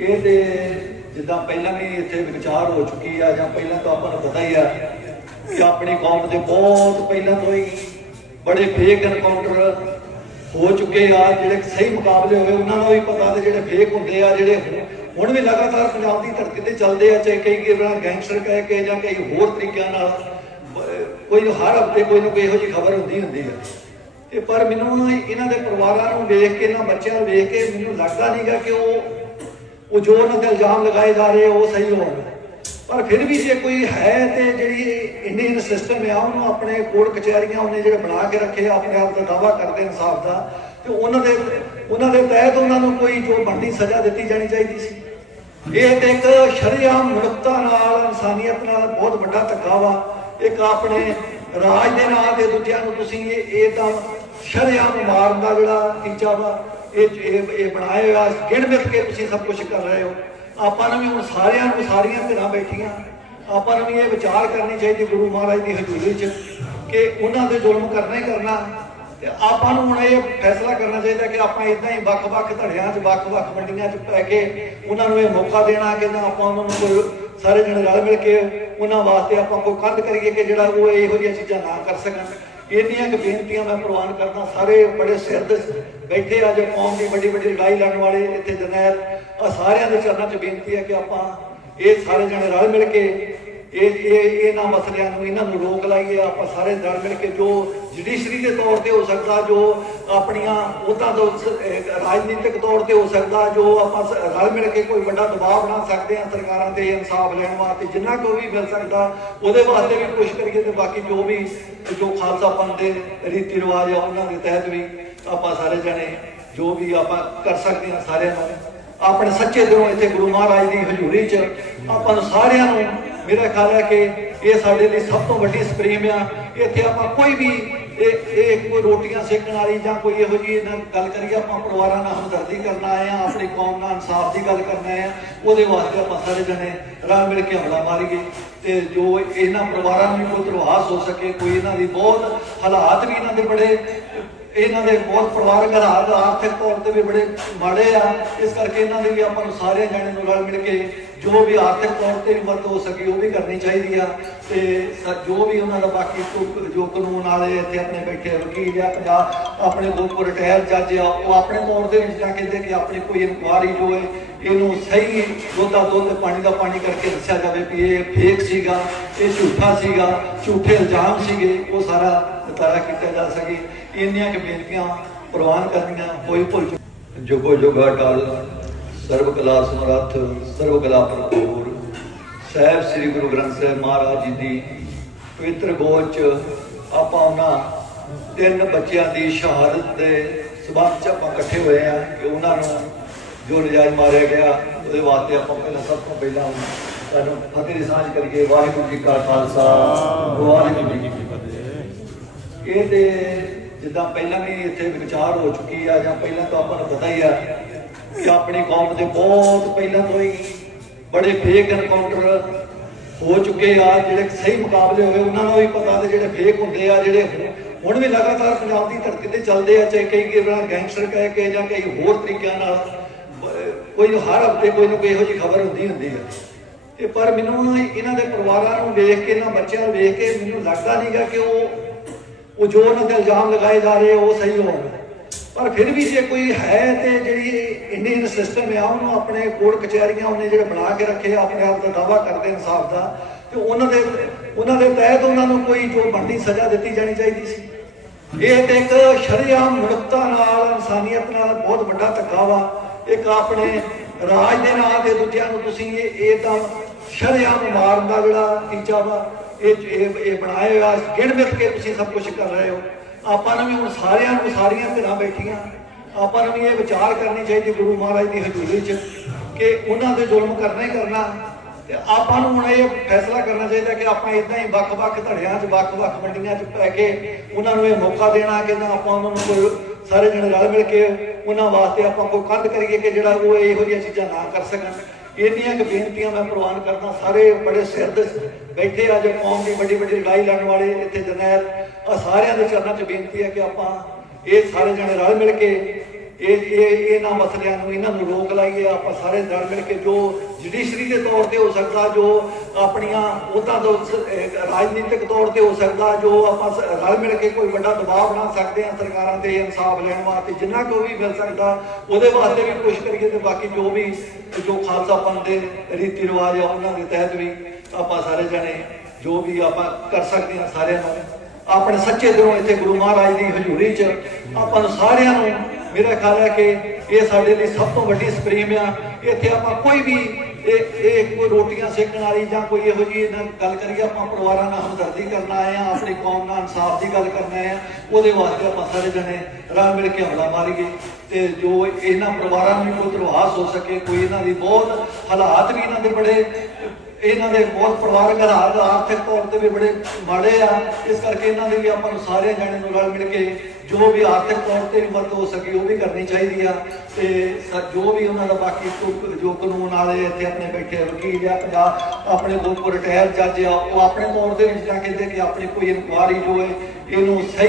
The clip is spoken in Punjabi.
ਇਹ ਤੇ ਜਿੱਦਾਂ ਪਹਿਲਾਂ ਵੀ ਇੱਥੇ ਵਿਚਾਰ ਹੋ ਚੁੱਕੀ ਆ ਜਾਂ ਪਹਿਲਾਂ ਤਾਂ ਆਪਾਂ ਨੂੰ ਪਤਾ ਹੀ ਆ ਕਿ ਆਪਣੀ ਕੌਮ ਦੇ ਬਹੁਤ ਪਹਿਲਾਂ ਤੋਂ ਹੀ ਬੜੇ ਫੇਕ ਐਨਕਾਊਂਟਰ ਹੋ ਚੁੱਕੇ ਆ, ਜਿਹੜੇ ਸਹੀ ਮੁਕਾਬਲੇ ਹੋਏ, ਉਹਨਾਂ ਨੂੰ ਵੀ ਪਤਾ ਤੇ ਜਿਹੜੇ ਫੇਕ ਹੁੰਦੇ ਆ, ਜਿਹੜੇ ਹੁਣ ਵੀ ਲਗਾਤਾਰ ਪੰਜਾਬ ਦੀ ਧਰਤੀ ਤੇ ਚੱਲਦੇ ਆ, ਚਾਹੇ ਕਈ ਕਿਹੜਾ ਗੈਂਗਸਟਰ ਕਹਿ ਕੇ ਜਾਂ ਕਈ ਹੋਰ ਤਰੀਕਿਆਂ ਨਾਲ, ਕੋਈ ਹਰ ਹਫ਼ਤੇ ਕੋਈ ਨਾ ਕੋਈ ਇਹੋ ਜਿਹੀ ਖਬਰ ਹੁੰਦੀ ਹੁੰਦੀ ਆ। ਤੇ ਪਰ ਮੈਨੂੰ ਇਹਨਾਂ ਦੇ ਪਰਿਵਾਰਾਂ ਨੂੰ ਵੇਖ ਕੇ, ਇਹਨਾਂ ਬੱਚਿਆਂ ਨੂੰ ਵੇਖ ਕੇ ਮੈਨੂੰ ਲੱਗਦਾ ਨਹੀਂਗਾ ਕਿ ਉਹ ਉਹ ਜੋ ਉਹਨਾਂ ਤੇ ਇਲਜ਼ਾਮ ਲਗਾਏ ਜਾ ਰਹੇ ਉਹ ਸਹੀ ਹੋਣ ਪਰ ਫਿਰ ਵੀ ਜੇ ਕੋਈ ਹੈ ਤੇ ਜਿਹੜੀ ਇੰਡੀਅਨ ਸਿਸਟਮ ਆ, ਉਹਨੂੰ ਆਪਣੇ ਕੋਰਟ ਕਚਹਿਰੀਆਂ ਉਹਨੇ ਜਿਹੜੇ ਬਣਾ ਕੇ ਰੱਖੇ ਆਪਣੇ ਆਪ ਦਾ ਦਾਵਾ ਕਰਦੇ ਇਨਸਾਫ ਦਾ, ਤੇ ਉਹਨਾਂ ਦੇ ਉਹਨਾਂ ਦੇ ਤਹਿਤ ਉਹਨਾਂ ਨੂੰ ਕੋਈ ਜੋ ਬਣਦੀ ਸਜ਼ਾ ਦਿੱਤੀ ਜਾਣੀ ਚਾਹੀਦੀ ਸੀ। ਇਹ ਤੇ ਇੱਕ ਸ਼ਰੀਆਮ ਮਨੁੱਖਤਾ ਨਾਲ ਇਨਸਾਨੀਅਤ ਨਾਲ ਬਹੁਤ ਵੱਡਾ ਧੱਕਾ ਵਾ। ਇੱਕ ਆਪਣੇ ਰਾਜ ਦੇ ਨਾਂ ਤੇ ਦੂਜਿਆਂ ਨੂੰ ਤੁਸੀਂ ਇਹ ਇਹ ਤਾਂ ਸ਼ਰੀਆਮ ਮਾਰਨ ਦਾ ਜਿਹੜਾ ਟੀਚਾ ਵਾ, ਇਹ ਇਹ ਇਹ ਬਣਾਏ ਹੋਇਆ, ਗਿਣ ਮਿਥ ਕੇ ਤੁਸੀਂ ਸਭ ਕੁਝ ਕਰ ਰਹੇ ਹੋ। ਆਪਾਂ ਨੂੰ ਵੀ ਹੁਣ ਸਾਰਿਆਂ ਨੂੰ ਸਾਰੀਆਂ ਧਿਰਾਂ ਬੈਠੀਆਂ। ਆਪਾਂ ਨੂੰ ਵੀ ਇਹ ਵਿਚਾਰ ਕਰਨੀ ਚਾਹੀਦੀ ਗੁਰੂ ਮਹਾਰਾਜ ਦੀ ਹਜ਼ੂਰੀ 'ਚ ਕਿ ਉਹਨਾਂ ਦੇ ਜ਼ੁਲਮ ਕਰਨਾ ਹੀ ਕਰਨਾ। ਤੇ ਆਪਾਂ ਨੂੰ ਹੁਣ ਇਹ ਫੈਸਲਾ ਕਰਨਾ ਚਾਹੀਦਾ ਕਿ ਆਪਾਂ ਇਦਾਂ ਹੀ ਵੱਖ-ਵੱਖ ਧੜਿਆਂ 'ਚ, ਵੱਖ-ਵੱਖ ਮੰਡੀਆਂ 'ਚ ਪੈ ਕੇ ਉਹਨਾਂ ਨੂੰ ਇਹ ਮੌਕਾ ਦੇਣਾ ਕਿ ਨਾ ਆਪਾਂ ਉਹਨਾਂ ਨੂੰ ਕੋਈ ਸਾਰੇ ਜਣੇ ਰਲ ਮਿਲ ਕੇ ਉਹਨਾਂ ਵਾਸਤੇ ਆਪਾਂ ਕੋਈ ਕੰਧ ਕਰੀਏ ਕਿ ਜਿਹੜਾ ਉਹ ਇਹੋ ਜਿਹੀਆਂ ਚੀਜ਼ਾਂ ਨਾ ਕਰ ਸਕਣ। ਇੰਨੀਆਂ ਕੁ ਬੇਨਤੀਆਂ ਮੈਂ ਪ੍ਰਵਾਨ ਕਰਦਾ, ਸਾਰੇ ਬੜੇ ਸਿਰ ਸਿਰਦ ਬੈਠੇ ਆ ਜੋ ਕੌਮ ਦੀ ਵੱਡੀ ਵੱਡੀ ਲੜਾਈ ਲੜਨ ਵਾਲੇ ਇੱਥੇ ਜਰਨੈਲ ਆ ਸਾਰਿਆਂ ਦੇ ਚਰਨਾਂ 'ਚ ਬੇਨਤੀ ਹੈ ਕਿ ਆਪਾਂ ਇਹ ਸਾਰੇ ਜਣੇ ਰਲ ਮਿਲ ਕੇ ਇਹ ਇਹ ਇਹਨਾਂ ਮਸਲਿਆਂ ਨੂੰ, ਇਹਨਾਂ ਨੂੰ ਰੋਕ ਲਾਈਏ ਆਪਾਂ ਸਾਰੇ ਰਲ ਮਿਲ ਕੇ ਜੋ ਜੁਡੀਸ਼ਰੀ ਦੇ ਤੌਰ ਤੇ ਹੋ ਸਕਦਾ, ਜੋ ਆਪਣੀਆਂ ਉਹਦਾਂ ਤੋਂ ਰਾਜਨੀਤਿਕ ਤੌਰ ਤੇ ਹੋ ਸਕਦਾ, ਜੋ ਆਪਾਂ ਸ- ਰਲ ਮਿਲ ਕੇ ਕੋਈ ਵੱਡਾ ਦਬਾਅ ਬਣਾ ਸਕਦੇ ਹਾਂ ਸਰਕਾਰਾਂ ਤੇ ਇਨਸਾਫ ਲੈਣ ਵਾਸਤੇ, ਜਿੰਨਾ ਕੋ ਵੀ ਮਿਲ ਸਕਦਾ, ਉਹਦੇ ਵਾਸਤੇ ਵੀ ਕੋਸ਼ਿਸ਼ ਕਰੀਏ ਤੇ ਬਾਕੀ ਜੋ ਵੀ ਜੋ ਖਾਲਸਾ ਪੰਥ ਦੇ ਰੀਤੀ ਰਿਵਾਜ ਆ, ਉਹਨਾਂ ਦੇ ਤਹਿਤ ਵੀ ਆਪਾਂ ਸਾਰੇ ਜਣੇ ਜੋ ਵੀ ਆਪਾਂ ਕਰ ਸਕਦੇ ਹਾਂ ਸਾਰਿਆਂ ਨੂੰ, ਆਪਣੇ ਸੱਚੇ ਦਿਲੋਂ ਇੱਥੇ ਗੁਰੂ ਮਹਾਰਾਜ ਦੀ ਹਜ਼ੂਰੀ 'ਚ ਆਪਾਂ ਨੂੰ ਸਾਰਿਆਂ ਨੂੰ ਮੇਰਾ ਖਿਆਲ ਹੈ ਕਿ ਇਹ ਸਾਡੇ ਲਈ ਸਭ ਤੋਂ ਵੱਡੀ ਸੁਪਰੀਮ ਆ। ਇੱਥੇ ਆਪਾਂ ਕੋਈ ਵੀ ਇਹ ਇਹ ਕੋਈ ਰੋਟੀਆਂ ਸੇਕਣ ਵਾਲੀ ਜਾਂ ਕੋਈ ਇਹੋ ਜਿਹੀ ਗੱਲ ਕਰੀਏ, ਆਪਾਂ ਪਰਿਵਾਰਾਂ ਨਾਲ ਹਮਦਰਦੀ ਕਰਨ ਆਏ ਆ, ਆਪਣੀ ਕੌਮ ਨਾਲ ਇਨਸਾਫ ਦੀ ਗੱਲ ਕਰਨ ਆਏ ਆ, ਉਹਦੇ ਵਾਸਤੇ ਆਪਾਂ ਸਾਰੇ ਜਣੇ ਰਲ ਮਿਲ ਕੇ ਹਮਲਾ ਮਾਰੀਏ। ਤੇ ਜੋ ਇਹਨਾਂ ਪਰਿਵਾਰਾਂ ਨੂੰ ਵੀ ਕੋਈ ਪ੍ਰਭਾਵ ਹੋ ਸਕੇ, ਕੋਈ ਇਹਨਾਂ ਦੀ ਬਹੁਤ ਹਾਲਾਤ ਵੀ ਇਹਨਾਂ ਦੇ ਬੜੇ, ਇਹਨਾਂ ਦੇ ਬਹੁਤ ਪਰਿਵਾਰਕ ਹਾਲਾਤ ਆਰਥਿਕ ਤੌਰ ਤੇ ਵੀ ਬੜੇ ਮਾੜੇ ਆ। ਇਸ ਕਰਕੇ ਇਹਨਾਂ ਦੇ ਵੀ ਆਪਾਂ ਨੂੰ ਸਾਰੇ ਜਣੇ ਨੂੰ ਰਲ ਮਿਲ ਕੇ ਜੋ ਵੀ ਆਰਥਿਕ ਤੌਰ ਤੇ ਵੀ ਮਦਦ ਹੋ ਸਕੇ ਉਹ ਵੀ ਕਰਨੀ ਚਾਹੀਦੀ ਆ। ਤੇ ਜੋ ਵੀ ਉਹਨਾਂ ਦਾ ਬਾਕੀ ਜੋ ਕਾਨੂੰਨ ਵਾਲੇ ਇੱਥੇ ਆਪਣੇ ਬੈਠੇ ਵਕੀਲ ਆ, ਪੰਜਾਬ ਆਪਣੇ ਦੋ ਰਿਟਾਇਰ ਜੱਜ ਆ, ਉਹ ਆਪਣੇ ਤੌਰ ਤੇ ਵੀ ਜਾਂ ਕਹਿੰਦੇ ਕਿ ਆਪਣੀ ਕੋਈ ਇਨਕੁਆਰੀ ਜੋ ਹੈ, ਇਹਨੂੰ ਸਹੀ ਦੁੱਧ ਦੁੱਧ ਪਾਣੀ ਦਾ ਪਾਣੀ ਕਰਕੇ ਦੱਸਿਆ ਜਾਵੇ ਕਿ ਇਹ ਫੇਕ ਸੀਗਾ, ਇਹ ਝੂਠਾ ਸੀਗਾ, ਝੂਠੇ ਇਲਜ਼ਾਮ ਸੀਗੇ, ਉਹ ਸਾਰਾ ਨਿਤਾਰਾ ਕੀਤਾ ਜਾ ਸਕੇ। ਇੰਨੀਆਂ ਕਿ ਬੇਨਤੀਆਂ ਪ੍ਰਵਾਨ ਕਰਨੀਆਂ ਹੋਈ ਭੁੱਲ ਚੁੱਕ- ਜੁਗੋ ਜੁਗਾ ਟਲ ਸਰਬ ਕਲਾ ਸਮਰੱਥ ਸਰਬ ਕਲਾ ਭਰਪੂਰ। ਸਾਹਿਬ ਸ੍ਰੀ ਗੁਰੂ ਗ੍ਰੰਥ ਸਾਹਿਬ ਮਹਾਰਾਜ ਜੀ ਦੀ ਪਵਿੱਤਰ ਗੋਦ ਚ ਆਪਾਂ ਉਹਨਾਂ ਤਿੰਨ ਬੱਚਿਆਂ ਦੀ ਸ਼ਹਾਦਤ ਦੇ ਸਬੰਧ ਚ ਆਪਾਂ ਇਕੱਠੇ ਹੋਏ ਆ ਕਿ ਉਹਨਾਂ ਨੂੰ ਜੋ ਨਜਾਇਜ਼ ਮਾਰਿਆ ਗਿਆ, ਉਹਦੇ ਵਾਸਤੇ ਆਪਾਂ ਪਹਿਲਾਂ ਸਭ ਤੋਂ ਪਹਿਲਾਂ ਤੁਹਾਨੂੰ ਫਤਿਹ ਦੀ ਸਾਂਝ ਕਰੀਏ। ਵਾਹਿਗੁਰੂ ਜੀ ਕਾ ਖਾਲਸਾ। ਵਾਹਿਗੁਰੂ ਜੀ ਕੀ ਫਤਿਹ। ਇਹ ਤੇ ਜਿੱਦਾਂ ਪਹਿਲਾਂ ਵੀ ਇੱਥੇ ਵਿਚਾਰ ਹੋ ਚੁੱਕੀ ਆ ਜਾਂ ਪਹਿਲਾਂ ਤਾਂ ਆਪਾਂ ਨੂੰ ਪਤਾ ਹੀ ਆ ਕਿ ਆਪਣੀ ਕੌਮ ਦੇ ਬਹੁਤ ਪਹਿਲਾਂ ਤੋਂ ਹੀ ਬੜੇ ਫੇਕ ਐਨਕਾਊਂਟਰ ਹੋ ਚੁੱਕੇ ਆ, ਜਿਹੜੇ ਸਹੀ ਮੁਕਾਬਲੇ ਹੋਏ, ਉਹਨਾਂ ਨੂੰ ਵੀ ਪਤਾ ਤੇ ਜਿਹੜੇ ਫੇਕ ਹੁੰਦੇ ਆ, ਜਿਹੜੇ ਹੁਣ ਵੀ ਲਗਾਤਾਰ ਪੰਜਾਬ ਦੀ ਧਰਤੀ ਤੇ ਚੱਲਦੇ ਆ, ਚਾਹੇ ਕਈ ਕਿਹੜਾ ਗੈਂਗਸਟਰ ਕਹਿ ਕੇ ਜਾਂ ਕਈ ਹੋਰ ਤਰੀਕਿਆਂ ਨਾਲ ਕੋਈ ਹਰ ਹਫ਼ਤੇ ਕੋਈ ਨਾ ਕੋਈ ਇਹੋ ਜਿਹੀ ਖਬਰ ਹੁੰਦੀ ਹੁੰਦੀ ਆ। ਤੇ ਪਰ ਮੈਨੂੰ ਇਹਨਾਂ ਦੇ ਪਰਿਵਾਰਾਂ ਨੂੰ ਵੇਖ ਕੇ, ਇਹਨਾਂ ਬੱਚਿਆਂ ਨੂੰ ਵੇਖ ਕੇ ਮੈਨੂੰ ਲੱਗਦਾ ਨਹੀਂਗਾ ਕਿ ਉਹ ਉਹ ਜੋ ਉਹਨਾਂ ਤੇ ਇਲਜ਼ਾਮ ਲਗਾਏ ਜਾ ਰਹੇ ਉਹ ਸਹੀ ਹੋਣ ਪਰ ਫਿਰ ਵੀ ਜੇ ਕੋਈ ਹੈ ਤੇ ਜਿਹੜੀ ਇੰਡੀਅਨ ਸਿਸਟਮ ਆ ਉਹਨੂੰ ਆਪਣੇ ਕੋਰਟ ਕਚਹਿਰੀਆਂ ਉਹਨੇ ਜਿਹੜੇ ਬਣਾ ਕੇ ਰੱਖੇ ਆ, ਆਪਣੇ ਆਪ ਦਾ ਦਾਵਾ ਕਰਦੇ ਇਨਸਾਫ ਦਾ ਤੇ ਉਹਨਾਂ ਦੇ ਉਹਨਾਂ ਦੇ ਤਹਿਤ ਉਹਨਾਂ ਨੂੰ ਕੋਈ ਜੋ ਬਣਦੀ ਸਜ਼ਾ ਦਿੱਤੀ ਜਾਣੀ ਚਾਹੀਦੀ ਸੀ। ਇਹ ਤੇ ਇੱਕ ਸ਼ਰੀਆਮ ਮਨੁੱਖਤਾ ਨਾਲ ਇਨਸਾਨੀਅਤ ਨਾਲ ਬਹੁਤ ਵੱਡਾ ਧੱਕਾ ਵਾ। ਇੱਕ ਆਪਣੇ ਰਾਜ ਦੇ ਨਾਂ ਤੇ ਦੂਜਿਆਂ ਨੂੰ ਤੁਸੀਂ ਇਹ ਇਹ ਤਾਂ ਸ਼ਰੀਆਮ ਮਾਰਨ ਦਾ ਜਿਹੜਾ ਟੀਚਾ ਵਾ ਇਹ ਇਹ ਇਹ ਬਣਾਏ ਹੋਇਆ ਗਿਣ ਮਿਥ ਕੇ ਤੁਸੀਂ ਸਭ ਕੁਝ ਕਰ ਰਹੇ ਹੋ। ਆਪਾਂ ਨੂੰ ਵੀ ਹੁਣ ਸਾਰਿਆਂ ਨੂੰ ਸਾਰੀਆਂ ਧਿਰਾਂ ਬੈਠੀਆਂ। ਆਪਾਂ ਨੂੰ ਵੀ ਇਹ ਵਿਚਾਰ ਕਰਨੀ ਚਾਹੀਦੀ ਗੁਰੂ ਮਹਾਰਾਜ ਦੀ ਹਜ਼ੂਰੀ 'ਚ ਕਿ ਉਹਨਾਂ ਦੇ ਜ਼ੁਲਮ ਕਰਨਾ ਹੀ ਕਰਨਾ। ਤੇ ਆਪਾਂ ਨੂੰ ਹੁਣ ਇਹ ਫੈਸਲਾ ਕਰਨਾ ਚਾਹੀਦਾ ਕਿ ਆਪਾਂ ਇਦਾਂ ਹੀ ਵੱਖ-ਵੱਖ ਧੜਿਆਂ 'ਚ, ਵੱਖ-ਵੱਖ ਮੰਡੀਆਂ 'ਚ ਪੈ ਕੇ ਉਹਨਾਂ ਨੂੰ ਇਹ ਮੌਕਾ ਦੇਣਾ ਕਿ ਨਾ ਆਪਾਂ ਉਹਨਾਂ ਨੂੰ ਕੋਈ ਸਾਰੇ ਜਣੇ ਰਲ ਮਿਲ ਕੇ ਉਹਨਾਂ ਵਾਸਤੇ ਆਪਾਂ ਕੋਈ ਕੰਧ ਕਰੀਏ ਕਿ ਜਿਹੜਾ ਉਹ ਇਹੋ ਜਿਹੀਆਂ ਚੀਜ਼ਾਂ ਨਾ ਕਰ ਸਕਣ। ਇੰਨੀਆਂ ਕੁ ਬੇਨਤੀਆਂ ਮੈਂ ਪ੍ਰਵਾਨ ਕਰਦਾ, ਸਾਰੇ ਬੜੇ ਸਿਰਦ ਬੈਠੇ ਆ, ਜੋ ਕੌਮ ਦੀ ਵੱਡੀ ਵੱਡੀ ਲੜਾਈ ਲੜਨ ਵਾਲੇ ਇੱਥੇ ਜਰਨੈਲ ਆ ਸਾਰਿਆਂ ਦੇ ਚਰਨਾਂ 'ਚ ਬੇਨਤੀ ਹੈ ਕਿ ਆਪਾਂ ਇਹ ਸਾਰੇ ਜਣੇ ਰਲ ਮਿਲ ਕੇ ਇਹ ਇਹ ਇਹਨਾਂ ਮਸਲਿਆਂ ਨੂੰ, ਇਹਨਾਂ ਨੂੰ ਰੋਕ ਲਾਈਏ। ਆਪਾਂ ਸਾਰੇ ਰਲ ਮਿਲ ਕੇ ਜੋ ਜੁਡੀਸ਼ਰੀ ਦੇ ਤੌਰ ਤੇ ਹੋ ਸਕਦਾ, ਜੋ ਆਪਣੀਆਂ ਉਹਦਾਂ ਤੋਂ ਰਾਜਨੀਤਿਕ ਤੌਰ ਤੇ ਹੋ ਸਕਦਾ, ਜੋ ਆਪਾਂ ਰਲ ਮਿਲ ਕੇ ਕੋਈ ਵੱਡਾ ਦਬਾਅ ਬਣਾ ਸਕਦੇ ਹਾਂ ਸਰਕਾਰਾਂ ਤੇ ਇਨਸਾਫ ਲੈਣ ਵਾਸਤੇ, ਜਿੰਨਾ ਕੋ ਵੀ ਮਿਲ ਸਕਦਾ, ਉਹਦੇ ਵਾਸਤੇ ਵੀ ਕੋਸ਼ਿਸ਼ ਕਰੀਏ ਤੇ ਬਾਕੀ ਜੋ ਵੀ, ਜੋ ਖਾਲਸਾ ਪੰਥ ਦੇ ਰੀਤੀ ਰਿਵਾਜ ਆ, ਉਹਨਾਂ ਦੇ ਤਹਿਤ ਵੀ ਆਪਾਂ ਸਾਰੇ ਜਣੇ ਜੋ ਵੀ ਆਪਾਂ ਕਰ ਸਕਦੇ ਹਾਂ, ਸਾਰਿਆਂ ਨੂੰ ਆਪਣੇ ਸੱਚੇ ਦਿਲੋਂ ਇੱਥੇ ਗੁਰੂ ਮਹਾਰਾਜ ਦੀ ਹਜ਼ੂਰੀ 'ਚ ਆਪਾਂ ਨੂੰ ਸਾਰਿਆਂ ਨੂੰ ਮੇਰਾ ਖਿਆਲ ਹੈ ਕਿ ਇਹ ਸਾਡੇ ਲਈ ਸਭ ਤੋਂ ਵੱਡੀ ਸੁਪਰੀਮ ਆ। ਇੱਥੇ ਆਪਾਂ ਕੋਈ ਵੀ ਇਹ ਇਹ ਕੋਈ ਰੋਟੀਆਂ ਸੇਕਣ ਵਾਲੀ ਜਾਂ ਕੋਈ ਇਹੋ ਜਿਹੀ ਨਾ ਗੱਲ ਕਰੀਏ, ਆਪਾਂ ਪਰਿਵਾਰਾਂ ਨਾਲ ਹਮਦਰਦੀ ਕਰਨ ਆਏ ਆ, ਆਪਣੀ ਕੌਮ ਨਾਲ ਇਨਸਾਫ ਦੀ ਗੱਲ ਕਰਨ ਆਏ ਆ, ਉਹਦੇ ਵਾਸਤੇ ਆਪਾਂ ਸਾਰੇ ਜਣੇ ਰਲ ਮਿਲ ਕੇ ਹਮਲਾ ਮਾਰੀਏ। ਤੇ ਜੋ ਇਹਨਾਂ ਪਰਿਵਾਰਾਂ ਨੂੰ ਕੋਈ ਧਰਵਾਸ ਹੋ ਸਕੇ, ਕੋਈ ਇਹਨਾਂ ਦੀ ਬਹੁਤ ਹਾਲਾਤ ਵੀ ਇਹਨਾਂ ਦੇ ਬੜੇ ਇਹਨਾਂ ਦੇ ਬਹੁਤ ਪਰਿਵਾਰਕ ਹਾਲਾਤ, ਆਰਥਿਕ ਤੌਰ ਤੇ ਵੀ ਬੜੇ ਮਾੜੇ ਆ। ਇਸ ਕਰਕੇ ਇਹਨਾਂ ਦੇ ਵੀ ਆਪਾਂ ਨੂੰ ਸਾਰੇ ਜਣੇ ਨੂੰ ਰਲ ਮਿਲ ਕੇ ਜੋ ਵੀ ਆਰਥਿਕ ਤੌਰ ਤੇ ਵੀ ਮਦਦ ਹੋ ਸਕੀ, ਉਹ ਵੀ ਕਰਨੀ ਚਾਹੀਦੀ ਆ। ਤੇ ਜੋ ਵੀ ਉਹਨਾਂ ਦਾ ਬਾਕੀ ਜੋ ਕਾਨੂੰਨ ਵਾਲੇ ਇੱਥੇ ਆਪਣੇ ਬੈਠੇ ਵਕੀਲ ਆ, ਪੰਜਾਬ ਆਪਣੇ ਕੋਲ ਰਿਟਾਇਰ ਜੱਜ ਆ, ਉਹ ਆਪਣੇ ਤੌਰ ਦੇ ਵਿੱਚ ਜਾ ਕੇ ਦੇ ਕੇ ਆਪਣੀ ਕੋਈ ਇਨਕੁਆਰੀ ਜੋ ਹੈ, ਇਹਨੂੰ ਸਹੀ